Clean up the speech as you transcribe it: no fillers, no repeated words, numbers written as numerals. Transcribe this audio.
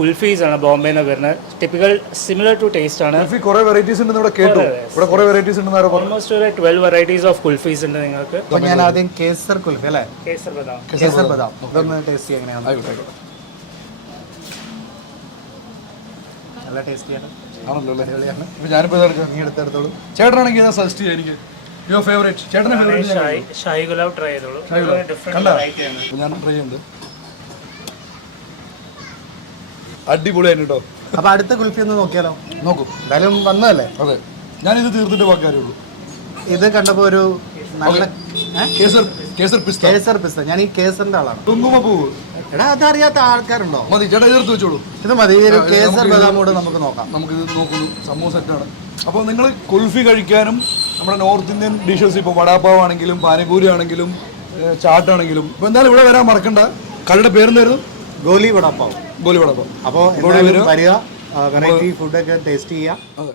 കുൽഫീസ് ആണ് ബോംബെന്ന് വരുന്നത്. Typical similar to taste ആണ്. കുൽഫി കുറേ വെറൈറ്റീസ് ഉണ്ടെന്ന് ഇവിടെ കേട്ടു. ഇവിടെ കുറേ വെറൈറ്റീസ് ഉണ്ടെന്ന് ആരോ പറഞ്ഞു. ഓൾമോസ്റ്റ് ഒരു 12 വെറൈറ്റീസ് ഓഫ് കുൽഫീസ് ഉണ്ട് നിങ്ങൾക്ക്. അപ്പോൾ ഞാൻ ആദ്യം കേസർ കുൽഫി അല്ലേ? കേസർ ബദാം. കേസർ ബദാം ഇതൊന്ന് ടേസ്റ്റ് എങ്ങനെയാണ്? നല്ല ടേസ്റ്റിയാണ്. ആണല്ലോ അല്ലേ? ഇപ്പോൾ ഞാനിപ്പോൾ ഇതെടുക്കാം. നീ എടുത്തെടുത്തോളൂ. ചേട്ടനാണെങ്കിൽ ഞാൻ സജസ്റ്റ് ചെയ്യാം എനിക്ക്. യുവർ ഫേവറേറ്റ് ചേട്ടൻ്റെ ഫേവറേറ്റ് ഷാഹി ഗുലാബ് ട്രൈ ചെയ്തോളൂ. കണ്ടോ? ഞാൻ ട്രൈ ചെയ്യുന്നുണ്ട്. അടിപൊളിയായിരുന്നു കേട്ടോ. അപ്പോൾ അടുത്ത കുൽഫി ഒന്ന് നോക്കിയാലോ? നോക്കൂ. എന്തായാലും വന്നതല്ലേ? അതെ, ഞാനിത് തീർത്തിട്ട് ബാക്കി കാര്യമുള്ളൂ. ഇത് കണ്ടപ്പോൾ ഒരു നല്ല കേസർ പിസ്ത. കേസർ പിസ്ത. ഞാൻ ഈ കേസറിന്റെ ആളാണ്. കുങ്കുമപ്പൂവ്. എടാ അതറിയാത്ത ആൾക്കാരുണ്ടോ? മതി ചേട്ടാ, ചേർത്ത് വെച്ചോളൂ. ഇത് മതി. ഒരു കേസർ ബദാം കൂടെ നമുക്ക് നോക്കാം. നമുക്കിത് നോക്കുന്നു. സംഭവം സെറ്റാണ്. അപ്പോൾ നിങ്ങൾ കുൽഫി കഴിക്കാനും നമ്മുടെ നോർത്ത് ഇന്ത്യൻ ഡിഷസ് ഇപ്പോൾ വടാപ്പാവ് ആണെങ്കിലും പാനിപൂരി ആണെങ്കിലും ചാട്ടാണെങ്കിലും ഇപ്പോൾ എന്തായാലും ഇവിടെ വരാൻ മറക്കണ്ട. കടയുടെ പേരെന്തായിരുന്നു? ഗോലി വടാപ്പാവ്. ഗോലി വടാപ്പാവ്. അപ്പോൾ വരിക, വെറൈറ്റി ഫുഡൊക്കെ ടേസ്റ്റ് ചെയ്യാം. അതെ.